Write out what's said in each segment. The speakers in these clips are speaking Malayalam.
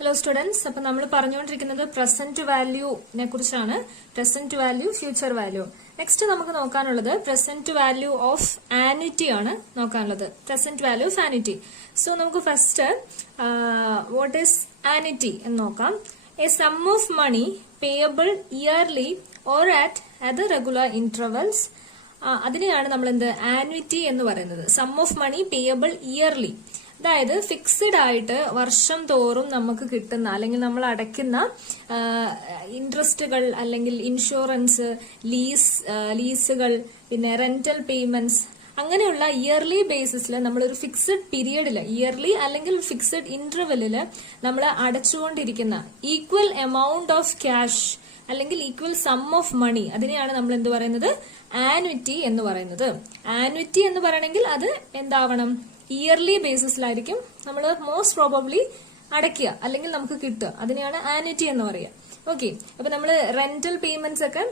ഹലോ സ്റ്റുഡൻസ്, അപ്പൊ നമ്മൾ പറഞ്ഞുകൊണ്ടിരിക്കുന്നത് പ്രസന്റ് വാല്യൂനെ കുറിച്ചാണ്. Present value, future value. Next നമുക്ക് നോക്കാനുള്ളത് പ്രസന്റ് വാല്യൂ ഓഫ് ആന്വിറ്റി ആണ് നോക്കാനുള്ളത്. Present value of annuity. So നമുക്ക് ഫസ്റ്റ് വാട്ട് ഈസ് ആന്വിറ്റി എന്ന് നോക്കാം. A sum of money payable yearly or at the regular intervals. അതിനെയാണ് നമ്മൾ എന്ത് ആന്വിറ്റി എന്ന് പറയുന്നത്. Sum of money payable yearly, അതായത് ഫിക്സ്ഡ് ആയിട്ട് വർഷം തോറും നമുക്ക് കിട്ടുന്ന അല്ലെങ്കിൽ നമ്മൾ അടയ്ക്കുന്ന ഇൻട്രസ്റ്റുകൾ അല്ലെങ്കിൽ ഇൻഷുറൻസ്, ലീസുകൾ, പിന്നെ റെന്റൽ പേയ്മെന്റ്സ്, അങ്ങനെയുള്ള ഇയർലി ബേസിസിൽ നമ്മളൊരു ഫിക്സഡ് പീരിയഡില്, ഇയർലി അല്ലെങ്കിൽ ഫിക്സഡ് ഇന്റർവെല്ലില് നമ്മൾ അടച്ചുകൊണ്ടിരിക്കുന്ന ഈക്വൽ എമൗണ്ട് ഓഫ് ക്യാഷ് അല്ലെങ്കിൽ ഈക്വൽ സം ഓഫ് മണി, അതിനെയാണ് നമ്മൾ എന്ത് പറയുന്നത്, ആന്വിറ്റി എന്ന് പറയുന്നത്. ആന്വിറ്റി എന്ന് പറയണമെങ്കിൽ അത് എന്താവണം, ഇയർലി ബേസിസിലായിരിക്കും നമ്മൾ മോസ്റ്റ് പ്രോബബ്ലി അടയ്ക്കുക അല്ലെങ്കിൽ നമുക്ക് കിട്ടുക. അതിനെയാണ് ആന്വിറ്റി എന്ന് പറയുക. ഓക്കെ, അപ്പൊ നമ്മൾ റെന്റൽ പേയ്മെന്റ്സ് ഒക്കെ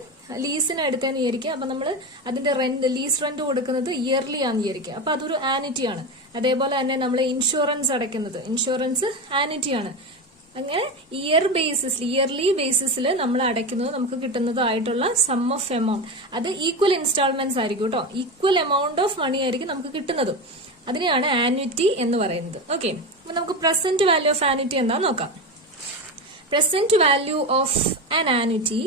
ലീസിന് എടുത്തതെന്ന് വിചാരിക്കുക. അപ്പൊ നമ്മൾ അതിന്റെ ലീസ് റെന്റ് കൊടുക്കുന്നത് ഇയർലി ആണെന്ന് വിചാരിക്കുക. അപ്പൊ അതൊരു ആന്വിറ്റി ആണ്. അതേപോലെ തന്നെ നമ്മൾ ഇൻഷുറൻസ് അടയ്ക്കുന്നത്, ഇൻഷുറൻസ് ആന്വിറ്റി ആണ്. അങ്ങനെ ഇയർലി ബേസിസിൽ നമ്മൾ അടയ്ക്കുന്നത് നമുക്ക് കിട്ടുന്നതായിട്ടുള്ള സം ഓഫ് എമൗണ്ട്, അത് ഈക്വൽ ഇൻസ്റ്റാൾമെന്റ്സ് ആയിരിക്കും കേട്ടോ. ഈക്വൽ എമൗണ്ട് ഓഫ് മണി ആയിരിക്കും നമുക്ക് കിട്ടുന്നത്. അതിനെയാണ് ആന്വിറ്റി എന്ന് പറയുന്നത്. ഓക്കെ, അപ്പൊ നമുക്ക് പ്രസന്റ് വാല്യൂ ഓഫ് ആന്വിറ്റി എന്താന്ന് നോക്കാം. Present value of an annuity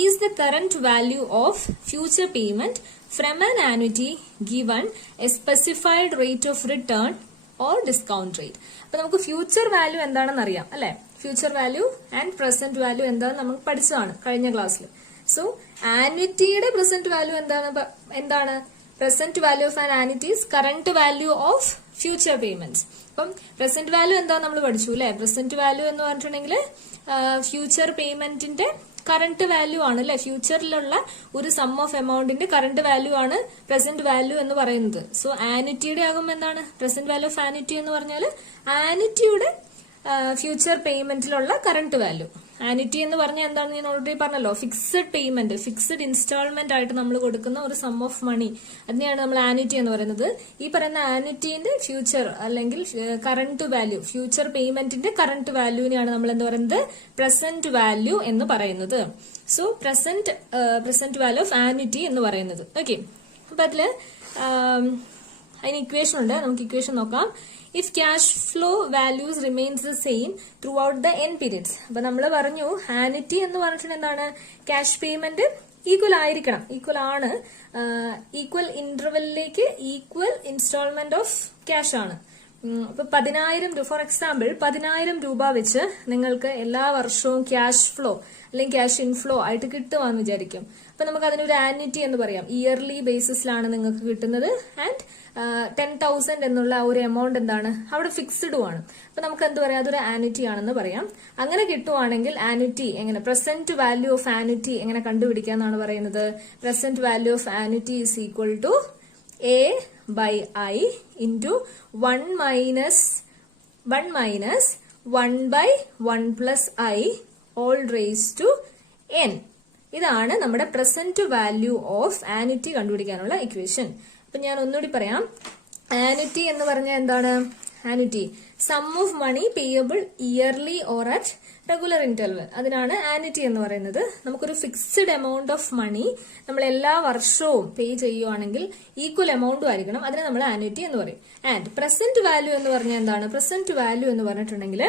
is the current value of future payment from an annuity given A specified rate of written or discount rate. അപ്പൊ നമുക്ക് ഫ്യൂച്ചർ വാല്യൂ എന്താണെന്ന് അറിയാം അല്ലെ. Future value and present value എന്താണെന്ന് നമുക്ക് പഠിച്ചതാണ് കഴിഞ്ഞ ക്ലാസ്സിൽ. സോ ആന്വിറ്റിയുടെ പ്രസന്റ് വാല്യൂ എന്താണ്? Present value of an annuity is current value of future payments. അപ്പം പ്രസന്റ് വാല്യൂ എന്താ നമ്മൾ പഠിച്ചു അല്ലെ. പ്രസന്റ് വാല്യൂ എന്ന് പറഞ്ഞിട്ടുണ്ടെങ്കിൽ ഫ്യൂച്ചർ പേയ്മെന്റിന്റെ കറന്റ് വാല്യൂ ആണ് അല്ലെ. ഫ്യൂച്ചറിലുള്ള ഒരു സം ഓഫ് എമൗണ്ടിന്റെ കറന്റ് വാല്യൂ ആണ് പ്രസന്റ് വാല്യൂ എന്ന് പറയുന്നത്. സോ ആന്വിറ്റിയുടെ ആകുമ്പോൾ എന്താണ് പ്രസന്റ് വാല്യൂ ഓഫ് ആന്വിറ്റി എന്ന് പറഞ്ഞാൽ ആന്വിറ്റിയുടെ ഫ്യൂച്ചർ പേയ്മെന്റിലുള്ള കറന്റ് വാല്യൂ. ആന്വിറ്റി എന്ന് പറഞ്ഞാൽ എന്താണ്, ഞാൻ ഓൾറെഡി പറഞ്ഞല്ലോ, ഫിക്സഡ് പേയ്മെന്റ്, ഫിക്സഡ് ഇൻസ്റ്റാൾമെന്റ് ആയിട്ട് നമ്മൾ കൊടുക്കുന്ന ഒരു സം ഓഫ് മണി, അതിനെയാണ് നമ്മൾ ആന്വിറ്റി എന്ന് പറയുന്നത്. ഈ പറയുന്ന ആന്വിറ്റിന്റെ ഫ്യൂച്ചർ അല്ലെങ്കിൽ കറന്റ് വാല്യൂ, ഫ്യൂച്ചർ പേയ്മെന്റിന്റെ കറന്റ് വാല്യൂവിനെയാണ് നമ്മൾ എന്ത് പറയുന്നത്, പ്രസന്റ് വാല്യൂ എന്ന് പറയുന്നത്. So present value of annuity എന്ന് പറയുന്നത്. ഓക്കെ, അപ്പൊ അതില് അതിന് ഇക്വേഷൻ ഉണ്ട്. നമുക്ക് ഇക്വേഷൻ നോക്കാം. If cash flow values remains the same throughout the n periods. അപ്പൊ നമ്മൾ പറഞ്ഞു ആന്വിറ്റി എന്ന് പറഞ്ഞിട്ടുണ്ടെങ്കിൽ എന്താണ്, ക്യാഷ് പേയ്മെന്റ് ഈക്വൽ ആയിരിക്കണം, ഈക്വൽ ആണ്, ഈക്വൽ ഇന്റർവെല്ലിലേക്ക് ഈക്വൽ ഇൻസ്റ്റാൾമെന്റ് ഓഫ് ക്യാഷ് ആണ്. ഇപ്പൊ 10,000 രൂപ, ഫോർ എക്സാമ്പിൾ 10,000 രൂപ വെച്ച് നിങ്ങൾക്ക് എല്ലാ വർഷവും ക്യാഷ് ഫ്ലോ അല്ലെങ്കിൽ ക്യാഷ് ഇൻഫ്ലോ ആയിട്ട് കിട്ടുവാന്ന് വിചാരിക്കും. അപ്പൊ നമുക്ക് അതിനൊരു ആന്വിറ്റി എന്ന് പറയാം. ഇയർലി ബേസിസിലാണ് നിങ്ങൾക്ക് കിട്ടുന്നത്. ആൻഡ് 10,000 എന്നുള്ള ഒരു എമൗണ്ട് എന്താണ്, അവിടെ ഫിക്സ്ഡും ആണ്. അപ്പൊ നമുക്ക് എന്ത് പറയാം, അതൊരു ആന്വിറ്റി ആണെന്ന് പറയാം. അങ്ങനെ കിട്ടുവാണെങ്കിൽ ആന്വിറ്റി എങ്ങനെ, പ്രസന്റ് വാല്യൂ ഓഫ് ആന്വിറ്റി എങ്ങനെ കണ്ടുപിടിക്കാന്നാണ് പറയുന്നത്. Present value of annuity is equal to A by I into 1 minus 1 by 1 plus I all raised to n. ഇതാണ് നമ്മുടെ പ്രസന്റ് വാല്യൂ ഓഫ് ആന്വിറ്റി കണ്ടുപിടിക്കാനുള്ള ഇക്വേഷൻ. അപ്പൊ ഞാൻ ഒന്നുകൂടി പറയാം. ആന്വിറ്റി എന്ന് പറഞ്ഞാൽ എന്താണ്, annuity sum of money payable yearly or at regular interval, അതിനാണ് ആന്വിറ്റി എന്ന് പറയുന്നത്. നമുക്കൊരു ഫിക്സ്ഡ് എമൗണ്ട് ഓഫ് മണി നമ്മൾ എല്ലാ വർഷവും പേ ചെയ്യുവാണെങ്കിൽ ഈക്വൽ എമൗണ്ടും ആയിരിക്കണം, അതിനെ നമ്മൾ ആന്വിറ്റി എന്ന് പറയും. ആൻഡ് പ്രസന്റ് വാല്യൂ എന്ന് പറഞ്ഞാൽ എന്താണ്, പ്രസന്റ് വാല്യൂ എന്ന് പറഞ്ഞിട്ടുണ്ടെങ്കിൽ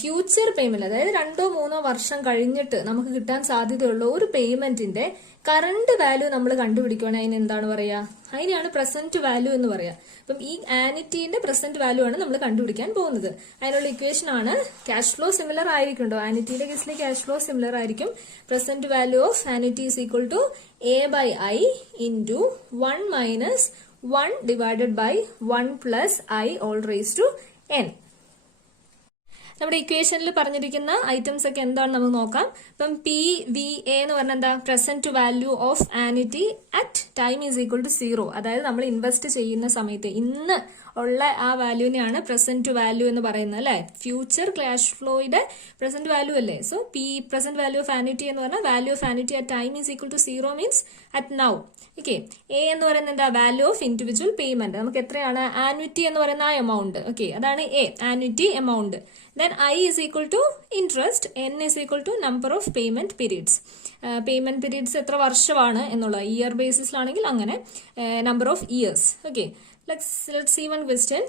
ഫ്യൂച്ചർ പേയ്മെന്റ്, അതായത് 2-3 വർഷം കഴിഞ്ഞിട്ട് നമുക്ക് കിട്ടാൻ സാധ്യതയുള്ള ഒരു പേയ്മെന്റിന്റെ കറണ്ട് വാല്യൂ നമ്മൾ കണ്ടുപിടിക്കുകയാണെങ്കിൽ അതിന് എന്താണ് പറയാ, അതിനെയാണ് പ്രസന്റ് വാല്യൂ എന്ന് പറയാ. അപ്പം ഈ ആന്വിറ്റിന്റെ പ്രസന്റ് വാല്യൂ ആണ് നമ്മൾ കണ്ടുപിടിക്കാൻ പോകുന്നത്. അതിനുള്ള ഇക്വേഷൻ ആണ്, ക്യാഷ് ഫ്ലോ സിമിലർ ആയിരിക്കുമോ, ആന്വിറ്റിയുടെ കേസിൽ ക്യാഷ് ഫ്ലോ സിമിലർ ആയിരിക്കും. Present value of annuity is equal to A by I into 1 minus 1 divided by 1 plus I all raised to n. നമ്മുടെ ഇക്വേഷനിൽ പറഞ്ഞിരിക്കുന്ന ഐറ്റംസ് ഒക്കെ എന്താണെന്ന് നമുക്ക് നോക്കാം. ഇപ്പം PVA എന്ന് പറഞ്ഞാൽ എന്താ, present value of annuity at time is equal to 0. അതായത് നമ്മൾ ഇൻവെസ്റ്റ് ചെയ്യുന്ന സമയത്ത് ഇന്ന് ഉള്ള ആ വാല്യൂവിനെയാണ് പ്രസന്റ് വാല്യൂ എന്ന് പറയുന്നത് അല്ലെ. ഫ്യൂച്ചർ ക്യാഷ് ഫ്ലോയുടെ പ്രസന്റ് വാല്യൂ അല്ലേ. So present value of annuity എന്ന് പറഞ്ഞാൽ value of annuity at time is equal to 0 means at now. Okay, A എന്ന് പറയുന്നത് എന്താ, വാല്യൂ ഓഫ് ഇൻഡിവിജ്വൽ പേയ്മെന്റ്. നമുക്ക് എത്രയാണ് ആന്വിറ്റി എന്ന് പറയുന്ന ആ എമൗണ്ട്. ഓക്കെ, അതാണ് A, annuity amount. Then I is equal to interest, n is equal to number of payment periods. Payment periods എത്ര വർഷമാണ് എന്നുള്ള ഇയർ ബേസിസിലാണെങ്കിൽ അങ്ങനെ number of years. Okay, let's see one question.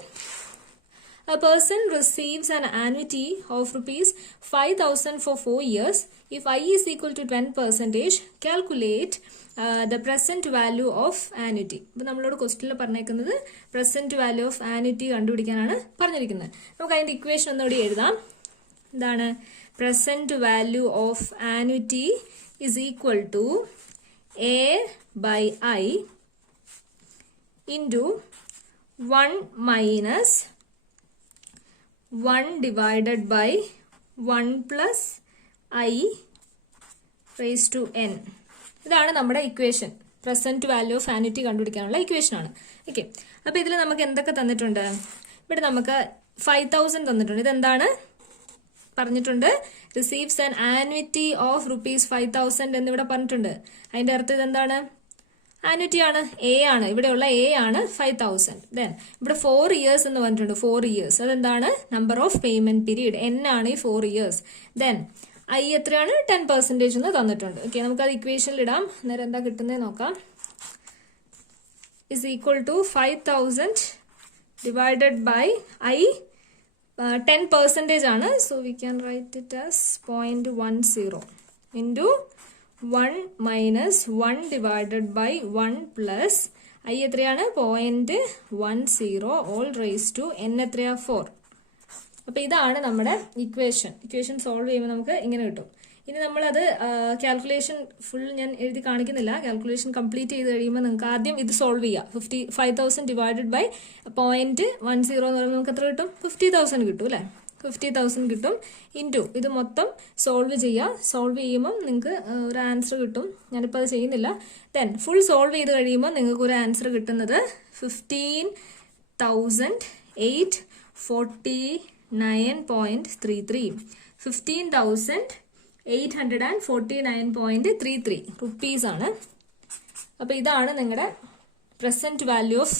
A person receives an annuity of rupees 5,000 for 4 years. If I is equal to 10%, calculate the present value of annuity. ഇപ്പോൾ നമ്മളോട് ക്വസ്റ്റ്യനിൽ പറഞ്ഞേക്കുന്നത് പ്രസന്റ് വാല്യൂ ഓഫ് ആന്യൂറ്റി കണ്ടുപിടിക്കാനാണ് പറഞ്ഞിരിക്കുന്നത്. നമുക്ക് അതിന്റെ ഇക്വേഷൻ ഒന്നുകൂടി എഴുതാം. എന്താണ്? Present value of annuity is equal to A by I into 1 minus 1 divided by 1 plus I raised to n. ഇതാണ് നമ്മുടെ equation. Present value of annuity കണ്ടുപിടിക്കാനുള്ള ഇക്വേഷൻ ആണ്. ഓക്കെ, അപ്പൊ ഇതിൽ നമുക്ക് എന്തൊക്കെ തന്നിട്ടുണ്ട്? ഇവിടെ നമുക്ക് 5,000 തന്നിട്ടുണ്ട്. ഇതെന്താണ് പറഞ്ഞിട്ടുണ്ട്? Receives an annuity of rupees 5,000 എന്നിവിടെ പറഞ്ഞിട്ടുണ്ട്. അതിന്റെ അർത്ഥം ഇതെന്താണ്? ആന്യൂറ്റി ആണ്, എ ആണ്. ഇവിടെയുള്ള എ ആണ് 5,000. ദെൻ ഇവിടെ 4 ഇയേഴ്സ് എന്ന് പറഞ്ഞിട്ടുണ്ട്. 4 ഇയേഴ്സ് അതെന്താണ്? Number of payment period, N ആണ് ഈ 4 ഇയേഴ്സ്. ദെൻ ഐ എത്രയാണ്? 10% എന്ന് തന്നിട്ടുണ്ട്. ഓക്കെ, നമുക്കത് ഇക്വേഷനിൽ ഇടാം. അന്നേരം എന്താ കിട്ടുന്നത് നോക്കാം. Is equal to 5,000 divided by I 10% ആണ്. So we can write it as 0.10 into 1 minus 1 divided by 1 plus I എത്രയാണ്? 0.10 ഓൾ റേസ് ടു n എത്രയാ? 4. അപ്പൊ ഇതാണ് നമ്മുടെ ഇക്വേഷൻ സോൾവ് ചെയ്യുമ്പോൾ നമുക്ക് ഇങ്ങനെ കിട്ടും. ഇനി നമ്മളത് കാൽക്കുലേഷൻ ഫുൾ ഞാൻ എഴുതി കാണിക്കുന്നില്ല. കാൽക്കുലേഷൻ കംപ്ലീറ്റ് ചെയ്ത് കഴിയുമ്പോൾ നിങ്ങൾക്ക് ആദ്യം ഇത് സോൾവ് ചെയ്യാം. 5,000 ഡിവൈഡഡ് ബൈ 0.10 എന്ന് പറയുമ്പോൾ നമുക്ക് എത്ര കിട്ടും? 50,000 കിട്ടും അല്ലേ? 50,000 കിട്ടും. ഇൻറ്റു ഇത് മൊത്തം സോൾവ് ചെയ്യുക. സോൾവ് ചെയ്യുമ്പോൾ നിങ്ങൾക്ക് ഒരു ആൻസർ കിട്ടും. ഞാനിപ്പോൾ അത് ചെയ്യുന്നില്ല. ദെൻ ഫുൾ സോൾവ് ചെയ്ത് കഴിയുമ്പോൾ നിങ്ങൾക്ക് ഒരു ആൻസർ കിട്ടുന്നത് 15,849.33 15,849.33 റുപ്പീസ് ആണ്. അപ്പൊ ഇതാണ് നിങ്ങളുടെ പ്രസന്റ് വാല്യൂ ഓഫ്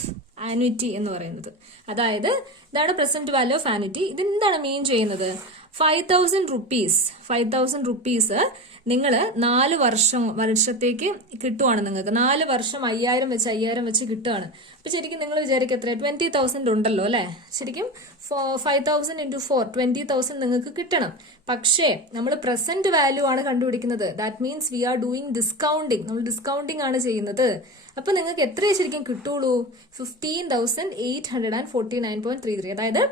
ആന്യൂറ്റി എന്ന് പറയുന്നത്. അതായത് ഇതാണ് പ്രസന്റ് വാല്യൂ ഓഫ് ആന്യൂറ്റി. ഇതെന്താണ് മീൻ ചെയ്യുന്നത്? 5,000 റുപ്പീസ് നിങ്ങൾ 4 വർഷത്തേക്ക് കിട്ടുവാണ്. നിങ്ങൾക്ക് 4 വർഷം 5,000 വെച്ച് കിട്ടുകയാണ്. അപ്പൊ ശരിക്കും നിങ്ങൾ വിചാരിക്കും എത്ര? 20,000 ഉണ്ടല്ലോ അല്ലെ? ശരിക്കും 5,000 into 4 20,000 നിങ്ങൾക്ക് കിട്ടണം. പക്ഷേ നമ്മൾ പ്രസന്റ് വാല്യൂ ആണ് കണ്ടുപിടിക്കുന്നത്. That means we are doing discounting. നമ്മൾ ഡിസ്കൗണ്ടിങ് ആണ് ചെയ്യുന്നത്. അപ്പൊ നിങ്ങൾക്ക് എത്രയേ ശരിക്കും കിട്ടുള്ളൂ? 15,849.33. അതായത്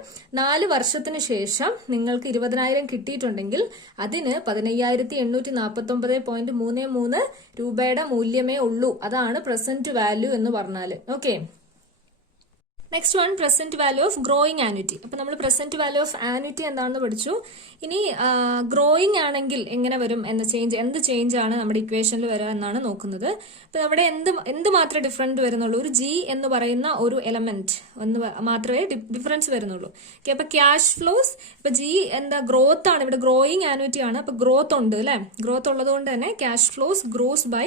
4 വർഷത്തിന് ശേഷം നിങ്ങൾക്ക് 20,000 കിട്ടിയിട്ടുണ്ടെങ്കിൽ അതിന് 15,849.33 രൂപയുടെ മൂല്യമേ ഉള്ളൂ. അതാണ് പ്രസന്റ് വാല്യൂ എന്ന് പറഞ്ഞാല്. Okay, next one present value of growing annuity. അപ്പൊ നമ്മൾ പ്രസന്റ് വാല്യൂ ഓഫ് ആന്യൂറ്റി എന്താണെന്ന് പഠിച്ചു. ഇനി ഗ്രോയിങ് ആണെങ്കിൽ എങ്ങനെ വരും എന്ന എന്ത് ചേഞ്ച് ആണ് നമ്മുടെ ഇക്വേഷനിൽ വരിക എന്നാണ് നോക്കുന്നത്. അപ്പൊ അവിടെ എന്ത് മാത്രമേ ഡിഫറൻറ്റ് വരുന്നുള്ളൂ? ഒരു ജി എന്ന് പറയുന്ന ഒരു എലമെന്റ് മാത്രമേ ഡിഫറൻസ് വരുന്നുള്ളൂ. അപ്പൊ ക്യാഷ് ഫ്ലോസ് ഇപ്പൊ ജി എന്താ? ഗ്രോത്ത് ആണ്. ഇവിടെ ഗ്രോയിങ് ആന്യൂറ്റി ആണ്. അപ്പൊ ഗ്രോത്ത് ഉണ്ട് അല്ലെ? ഗ്രോത്ത് ഉള്ളത് കൊണ്ട് തന്നെ cash flows grows by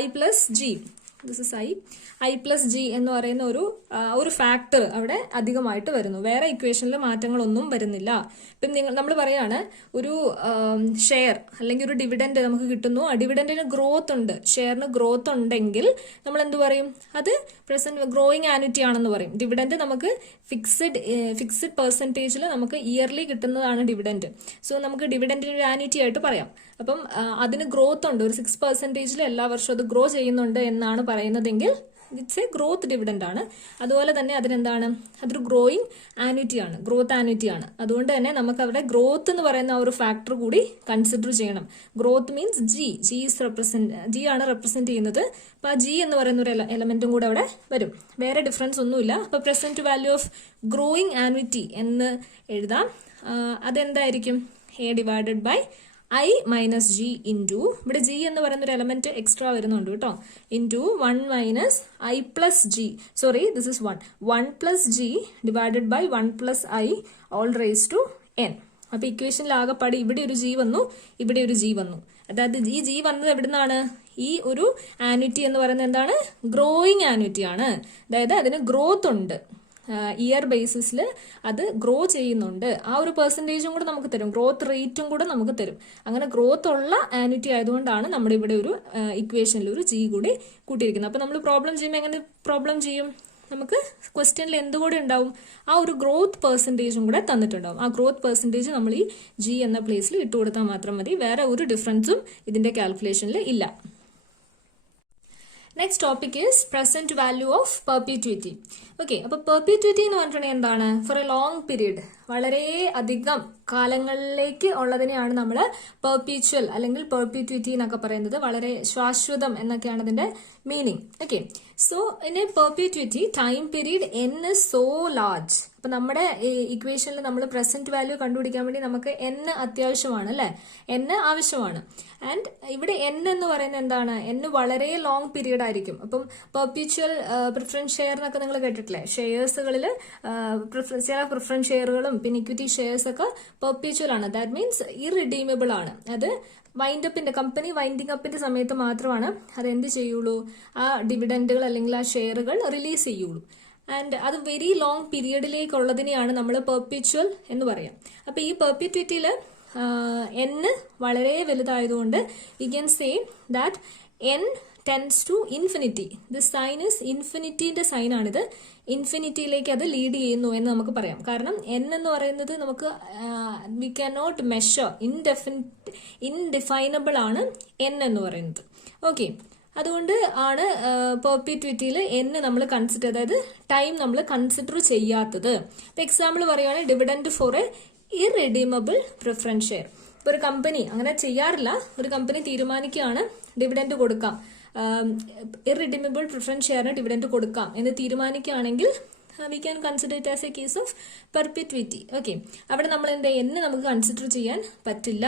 I plus G. This is I plus G എന്ന് പറയുന്ന ഒരു ഫാക്ടർ അവിടെ അധികമായിട്ട് വരുന്നു. വേറെ ഇക്വേഷനിൽ മാറ്റങ്ങളൊന്നും വരുന്നില്ല. ഇപ്പം നമ്മൾ പറയാണ് ഒരു ഷെയർ അല്ലെങ്കിൽ ഒരു ഡിവിഡൻഡ് നമുക്ക് കിട്ടുന്നു. ആ ഡിവിഡൻഡിന് ഗ്രോത്ത് ഉണ്ട്, ഷെയറിന് ഗ്രോത്ത് ഉണ്ടെങ്കിൽ നമ്മൾ എന്ത് പറയും? അത് പ്രസന്റ് ഗ്രോയിങ് ആന്യൂറ്റി ആണെന്ന് പറയും. ഡിവിഡൻഡ് നമുക്ക് ഫിക്സഡ് പെർസെൻറ്റേജിൽ നമുക്ക് ഇയർലി കിട്ടുന്നതാണ് ഡിവിഡൻഡ്. സോ നമുക്ക് ഡിവിഡൻഡിന് ഒരു ആന്യൂറ്റി ആയിട്ട് പറയാം. അപ്പം അതിന് ഗ്രോത്ത് ഉണ്ട്, ഒരു 6% എല്ലാ വർഷവും അത് ഗ്രോ ചെയ്യുന്നുണ്ട് എന്നാണ് പറയുന്നതെങ്കിൽ ഇറ്റ്സ് എ ഗ്രോത്ത് ഡിവിഡൻഡ് ആണ്. അതുപോലെ തന്നെ അതിനെന്താണ്? അതൊരു ഗ്രോയിങ് ആന്യൂറ്റി ആണ്, ഗ്രോത്ത് ആന്യൂറ്റി ആണ്. അതുകൊണ്ട് തന്നെ നമുക്ക് അവിടെ ഗ്രോത്ത് എന്ന് പറയുന്ന ഒരു ഫാക്ടർ കൂടി കൺസിഡർ ചെയ്യണം. ഗ്രോത്ത് മീൻസ് ജി ആണ് റെപ്രസെന്റ് ചെയ്യുന്നത്. അപ്പൊ ആ ജി എന്ന് പറയുന്ന ഒരു എലമെന്റും കൂടെ അവിടെ വരും. വേറെ ഡിഫറൻസ് ഒന്നുമില്ല. അപ്പൊ present value of growing annuity എന്ന് എഴുതാം. അതെന്തായിരിക്കും? A divided by i minus g into, ഇവിടെ ജി എന്ന് പറയുന്ന ഒരു എലമെന്റ് എക്സ്ട്രാ വരുന്നുണ്ട് കേട്ടോ, into 1 minus i plus g, sorry this is 1 plus g divided by 1 plus i all raise to n. അപ്പൊ ഇക്വേഷനിൽ ആകെപ്പാട് ഇവിടെ ഒരു ജി വന്നു, ഇവിടെ ഒരു ജി വന്നു. അതായത് ഈ ജി വന്നത് എവിടുന്നാണ്? ഈ ഒരു ആന്യൂറ്റി എന്ന് പറയുന്നത് എന്താണ്? ഗ്രോയിങ് ആന്യൂറ്റി ആണ്. അതായത് അതിന് ഗ്രോത്ത് ഉണ്ട്. ഇയർ ബേസിസിൽ അത് ഗ്രോ ചെയ്യുന്നുണ്ട്, ആ ഒരു പെർസെൻറ്റേജും കൂടെ നമുക്ക് തരും, ഗ്രോത്ത് റേറ്റും കൂടെ നമുക്ക് തരും. അങ്ങനെ ഗ്രോത്ത് ഉള്ള ആനുറ്റി ആയതുകൊണ്ടാണ് നമ്മുടെ ഇവിടെ ഒരു ഇക്വേഷനിൽ ഒരു ജി കൂടി കൂട്ടിയിരിക്കുന്നത്. അപ്പോൾ നമ്മൾ പ്രോബ്ലം ചെയ്യുമ്പോൾ എങ്ങനെ പ്രോബ്ലം ചെയ്യും? നമുക്ക് ക്വസ്റ്റ്യനിൽ എന്തുകൂടെ ഉണ്ടാവും? ആ ഒരു ഗ്രോത്ത് പെർസെൻറ്റേജും കൂടെ തന്നിട്ടുണ്ടാവും. ആ ഗ്രോത്ത് പെർസെൻറ്റേജ് നമ്മൾ ഈ ജി എന്ന പ്ലേസിൽ ഇട്ട് കൊടുത്താൽ മാത്രം മതി. വേറെ ഒരു ഡിഫറൻസും ഇതിന്റെ കാൽക്കുലേഷനിൽ ഇല്ല. Next topic is present value of perpetuity. Okay, അപ്പൊ പെർപീറ്റ്വിറ്റി എന്ന് പറഞ്ഞിട്ടുണ്ടെങ്കിൽ എന്താണ്? ഫോർ എ ലോങ് പീരീഡ്, വളരെ അധികം കാലങ്ങളിലേക്ക് ഉള്ളതിനെയാണ് നമ്മൾ പെർപീച്വൽ അല്ലെങ്കിൽ പെർപീറ്റ്വിറ്റി എന്നൊക്കെ പറയുന്നത്. വളരെ ശാശ്വതം എന്നൊക്കെയാണ് അതിന്റെ meaning. Okay, so in a perpetuity time period n is so large. അപ്പൊ നമ്മുടെ ഇക്വേഷനിൽ നമ്മൾ പ്രസന്റ് വാല്യൂ കണ്ടുപിടിക്കാൻ വേണ്ടി നമുക്ക് എൻ അത്യാവശ്യമാണ് അല്ലെ, എൻ ആവശ്യമാണ്. ആൻഡ് ഇവിടെ എൻ എന്ന് പറയുന്നത് എന്താണ്? എൻ വളരെ ലോങ് പീരീഡ് ആയിരിക്കും. അപ്പം പെർപീച്വൽ പ്രിഫറൻസ് ഷെയർ എന്നൊക്കെ നിങ്ങൾ കേട്ടിട്ടില്ലേ? ഷെയർസുകളിൽ ചില പ്രിഫറൻസ് ഷെയറുകളും പിന്നെ ഇക്വിറ്റി ഷെയർസ് ഒക്കെ പെർപീച്വൽ ആണ്. ദാറ്റ് മീൻസ് ഇറിഡീമബിൾ ആണ്. അത് കമ്പനി വൈൻഡിങ് അപ്പിന്റെ സമയത്ത് മാത്രമാണ് അത് എന്ത് ചെയ്യുള്ളൂ? ആ ഡിവിഡൻഡുകൾ അല്ലെങ്കിൽ ആ ഷെയറുകൾ റിലീസ് ചെയ്യുള്ളൂ. ആൻഡ് അത് വെരി ലോങ് പീരിയഡിലേക്കുള്ളതിനെയാണ് നമ്മൾ പെർപീച്വൽ എന്ന് പറയാം. അപ്പൊ ഈ പെർപീറ്റ്വിറ്റിയിൽ എൻ വളരെ വലുതായതുകൊണ്ട് we can say that n tends to infinity. The sign is ഇൻഫിനിറ്റിന്റെ സൈൻ ആണിത്. ഇൻഫിനിറ്റിയിലേക്ക് അത് ലീഡ് ചെയ്യുന്നു എന്ന് നമുക്ക് പറയാം. കാരണം എൻ എന്ന് പറയുന്നത് നമുക്ക് we can not measure, indefinable ആണ് എൻ എന്ന് പറയുന്നത്. ഓക്കെ, അതുകൊണ്ട് ആണ് പെർപീറ്റ്വിറ്റിയിൽ എൻ നമ്മൾ കൺസിഡർ, അതായത് ടൈം നമ്മൾ കൺസിഡർ ചെയ്യാത്തത്. ഇപ്പൊ എക്സാമ്പിൾ പറയുകയാണെങ്കിൽ dividend for a irredeemable preference share. ഇപ്പൊ ഒരു കമ്പനി അങ്ങനെ ചെയ്യാറില്ല. ഒരു കമ്പനി തീരുമാനിക്കുകയാണ് ഡിവിഡൻഡ് കൊടുക്കാം, ഇറെഡീമബിൾ പ്രിഫറൻസ് ഷെയറിന് ഡിവിഡൻഡ് കൊടുക്കാം എന്ന് തീരുമാനിക്കുകയാണെങ്കിൽ we can consider it as a case of perpetuity. Okay, അവിടെ നമ്മൾ എന്ന് നമുക്ക് കൺസിഡർ ചെയ്യാൻ പറ്റില്ല.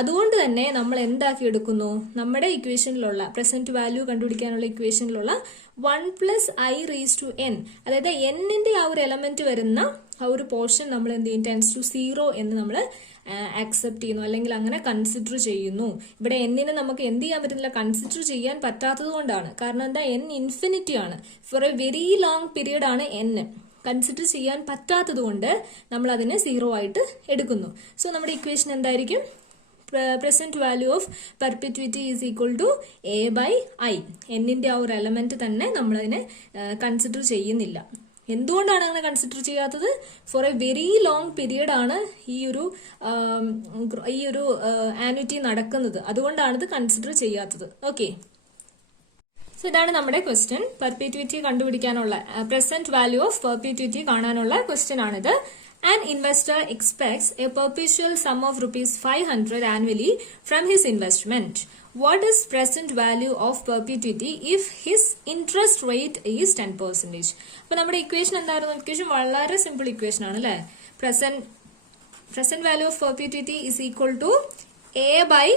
അതുകൊണ്ട് തന്നെ നമ്മൾ എന്താക്കി എടുക്കുന്നു? നമ്മുടെ ഇക്വേഷനിലുള്ള പ്രസന്റ് വാല്യൂ കണ്ടുപിടിക്കാനുള്ള ഇക്വേഷനിലുള്ള 1+i⁻n, അതായത് എന്നിന്റെ ആ ഒരു എലമെന്റ് വരുന്ന ആ ഒരു പോർഷൻ നമ്മൾ എന്ത് ചെയ്യും? ടെൻസ് ടു 0 എന്ന് നമ്മൾ ആക്സെപ്റ്റ് ചെയ്യുന്നു, അല്ലെങ്കിൽ അങ്ങനെ കൺസിഡർ ചെയ്യുന്നു. ഇവിടെ എന്നിനെ നമുക്ക് എന്ത് ചെയ്യാൻ പറ്റുന്നില്ല? കൺസിഡർ ചെയ്യാൻ പറ്റാത്തത് കൊണ്ടാണ്. കാരണം എന്താ? എൻ ഇൻഫിനിറ്റി ആണ്. For a very long period ആണ് എൻ. കൺസിഡർ ചെയ്യാൻ പറ്റാത്തത് കൊണ്ട് നമ്മൾ അതിനെ 0 ആയിട്ട് എടുക്കുന്നു. സോ നമ്മുടെ ഇക്വേഷൻ എന്തായിരിക്കും? Present value of perpetuity is equal to a/i. എന്നിന്റെ ആ ഒരു എലമെന്റ് തന്നെ നമ്മൾ അതിനെ കൺസിഡർ ചെയ്യുന്നില്ല. എന്തുകൊണ്ടാണ് അങ്ങനെ കൺസിഡർ ചെയ്യാത്തത്? For a very long period ആണ് ഈ ഒരു ആനുറ്റി നടക്കുന്നത്. അതുകൊണ്ടാണ് ഇത് കൺസിഡർ ചെയ്യാത്തത്. ഓക്കെ, സോ ഇതാണ് നമ്മുടെ ക്വസ്റ്റ്യൻ. പെർപെറ്റ്വിറ്റി കണ്ടുപിടിക്കാനുള്ള പ്രസന്റ് വാല്യൂ ഓഫ് പെർപെറ്റ്വിറ്റി കാണാനുള്ള ക്വസ്റ്റ്യൻ ആണിത്. An investor expects a perpetual sum of ₹500 annually from his investment. What is present value of perpetuity if his interest rate is 10%? അപ്പോൾ നമ്മുടെ ഇക്വേഷൻ എന്തായിരുന്നു? ഇക്വേഷൻ വളരെ സിമ്പിൾ ഇക്വേഷൻ ആണ് അല്ലേ? Present value of perpetuity is equal to a/i.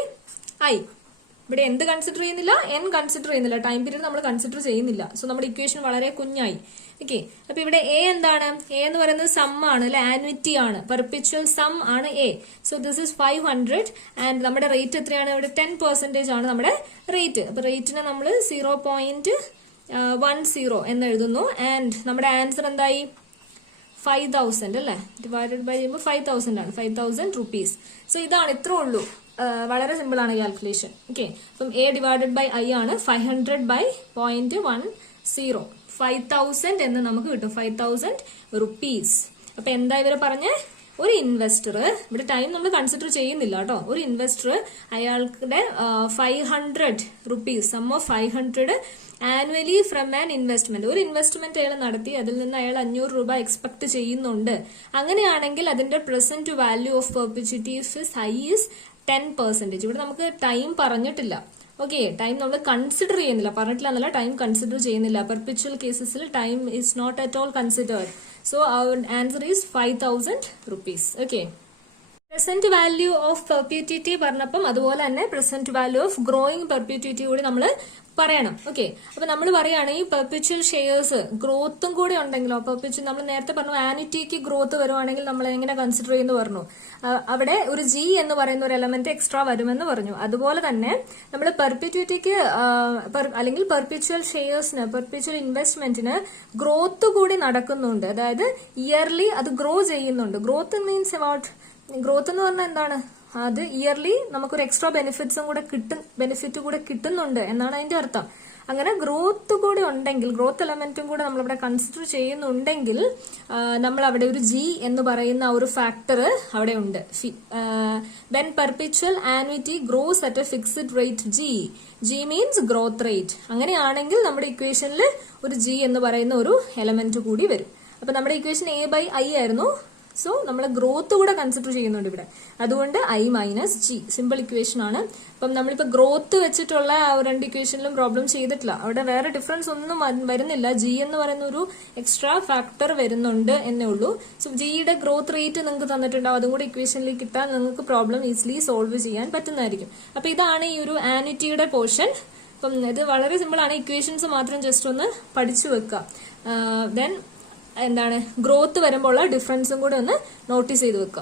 ഇവിടെ എന്ത് കൺസിഡർ ചെയ്യുന്നില്ല? എൻ കൺസിഡർ ചെയ്യുന്നില്ല. ടൈം പീരീഡ് നമ്മൾ കൺസിഡർ ചെയ്യുന്നില്ല. സോ നമ്മുടെ ഇക്വേഷൻ വളരെ കുഞ്ഞായി. ഓക്കെ, അപ്പൊ ഇവിടെ എ എന്താണ്? എ എന്ന് പറയുന്നത് സം ആണ് അല്ലെ, ആനുവിറ്റി ആണ്, പെർപെച്വൽ സം ആണ് A. So this is 500 and നമ്മുടെ റേറ്റ് എത്രയാണ്? ഇവിടെ 10% ആണ് നമ്മുടെ റേറ്റ്. അപ്പൊ റേറ്റിനെ നമ്മൾ 0.10 എന്ന് എഴുതുന്നു. ആൻഡ് നമ്മുടെ ആൻസർ എന്തായി? 5000 അല്ലെ, ഡിവൈഡഡ് ബൈ ചെയ്യുമ്പോൾ 5000 ആണ്, 5000 rupees. സോ ഇതാണ്, ഇത്രേ ഉള്ളൂ. വളരെ സിമ്പിൾ ആണ് കാൽക്കുലേഷൻ. ഓക്കെ, അപ്പം എ ഡിവൈഡഡ് ബൈ ഐ ആണ് 500 by 0.10, 5000 എന്ന് നമുക്ക് കിട്ടും, 5000 rupees. അപ്പൊ എന്താ ഇവര് പറഞ്ഞ? ഒരു ഇൻവെസ്റ്റർ, ഇവിടെ ടൈം നമ്മൾ കൺസിഡർ ചെയ്യുന്നില്ല കേട്ടോ, ഒരു ഇൻവെസ്റ്റർ അയാളുടെ 500 rupees, sum of 500 annually from an investment, ഒരു ഇൻവെസ്റ്റ്മെന്റ് അയാൾ നടത്തി, അതിൽ നിന്ന് അയാൾ 500 രൂപ എക്സ്പെക്ട് ചെയ്യുന്നുണ്ട്. അങ്ങനെയാണെങ്കിൽ അതിന്റെ present value of perpetuity i is 10%. ഇവിടെ നമുക്ക് ടൈം പറഞ്ഞിട്ടില്ല. ഓക്കെ, ടൈം നമ്മൾ കൺസിഡർ ചെയ്യുന്നില്ല, പറഞ്ഞിട്ടില്ല എന്നല്ല, ടൈം കൺസിഡർ ചെയ്യുന്നില്ല. പെർപെച്വൽ കേസസിൽ time is not at all considered. So our answer is 5000 rupees. Okay, present value of perpetuity പറഞ്ഞപ്പം അതുപോലെ തന്നെ present value of growing perpetuity കൂടി നമ്മൾ പറയണം. ഓക്കെ, അപ്പൊ നമ്മൾ പറയുകയാണ് ഈ പെർപ്യൂച്വൽ ഷെയർസ് ഗ്രോത്തും കൂടെ ഉണ്ടെങ്കിലോ, പെർപ്യൂച്വൽ നമ്മൾ നേരത്തെ പറഞ്ഞു ആനുറ്റിക്ക് ഗ്രോത്ത് വരുവാണെങ്കിൽ നമ്മൾ എങ്ങനെ കൺസിഡർ ചെയ്യുന്നു പറഞ്ഞു, അവിടെ ഒരു ജി എന്ന് പറയുന്ന ഒരു എലമെന്റ് എക്സ്ട്രാ വരുമെന്ന് പറഞ്ഞു. അതുപോലെ തന്നെ നമ്മൾ പെർപ്യൂറ്റിറ്റിക്ക് അല്ലെങ്കിൽ പെർപ്യൂച്വൽ ഷെയർസിന്, പെർപ്യൂച്വൽ ഇൻവെസ്റ്റ്മെന്റിന് ഗ്രോത്ത് കൂടി നടക്കുന്നുണ്ട്. അതായത് ഇയർലി അത് ഗ്രോ ചെയ്യുന്നുണ്ട്. ഗ്രോത്ത് മീൻസ് അബൌട്ട്, ഗ്രോത്ത് എന്ന് പറഞ്ഞാൽ എന്താണ്, അത് ഇയർലി നമുക്കൊരു എക്സ്ട്രാ ബെനിഫിറ്റ് കൂടെ കിട്ടുന്നുണ്ട് എന്നാണ് അതിന്റെ അർത്ഥം. അങ്ങനെ ഗ്രോത്ത് കൂടി ഉണ്ടെങ്കിൽ, ഗ്രോത്ത് എലമെന്റും കൂടെ നമ്മളിവിടെ കൺസിഡർ ചെയ്യുന്നുണ്ടെങ്കിൽ നമ്മൾ അവിടെ ഒരു ജി എന്ന് പറയുന്ന ഒരു ഫാക്ടർ അവിടെ ഉണ്ട്. When perpetual annuity gross at A fixed rate G means growth rate. അങ്ങനെയാണെങ്കിൽ നമ്മുടെ ഇക്വേഷനിൽ ഒരു ജി എന്ന് പറയുന്ന ഒരു എലമെന്റ് കൂടി വരും. അപ്പൊ നമ്മുടെ ഇക്വേഷൻ a/i ആയിരുന്നു. സോ നമ്മൾ ഗ്രോത്ത് കൂടെ കൺസിഡർ ചെയ്യുന്നുണ്ട് ഇവിടെ, അതുകൊണ്ട് i minus G. Simple equation ആണ്. അപ്പം നമ്മളിപ്പോ ഗ്രോത്ത് വെച്ചിട്ടുള്ള രണ്ട് ഇക്വേഷനിലും പ്രോബ്ലം ചെയ്തിട്ടില്ല. അവിടെ വേറെ ഡിഫറൻസ് ഒന്നും വരുന്നില്ല. ജി എന്ന് പറയുന്ന ഒരു എക്സ്ട്രാ ഫാക്ടർ വരുന്നുണ്ട് എന്നേ ഉള്ളൂ. സോ ജിയുടെ ഗ്രോത്ത് റേറ്റ് നിങ്ങൾക്ക് തന്നിട്ടുണ്ടാവും. അതും കൂടെ ഇക്വേഷനിലേക്ക് കിട്ടാൻ നിങ്ങൾക്ക് പ്രോബ്ലം ഈസിലി സോൾവ് ചെയ്യാൻ പറ്റുന്നതായിരിക്കും. അപ്പൊ ഇതാണ് ഈ ഒരു ആനുറ്റിയുടെ പോർഷൻ. അപ്പം ഇത് വളരെ സിമ്പിൾ ആണ്. ഇക്വേഷൻസ് മാത്രം ജസ്റ്റ് ഒന്ന് പഠിച്ചു വെക്കുക. ദെൻ എന്താണ് ഗ്രോത്ത് വരുമ്പോൾ ഉള്ള ഡിഫറൻസും കൂടെ ഒന്ന് നോട്ടീസ് ചെയ്ത് വെക്കുക.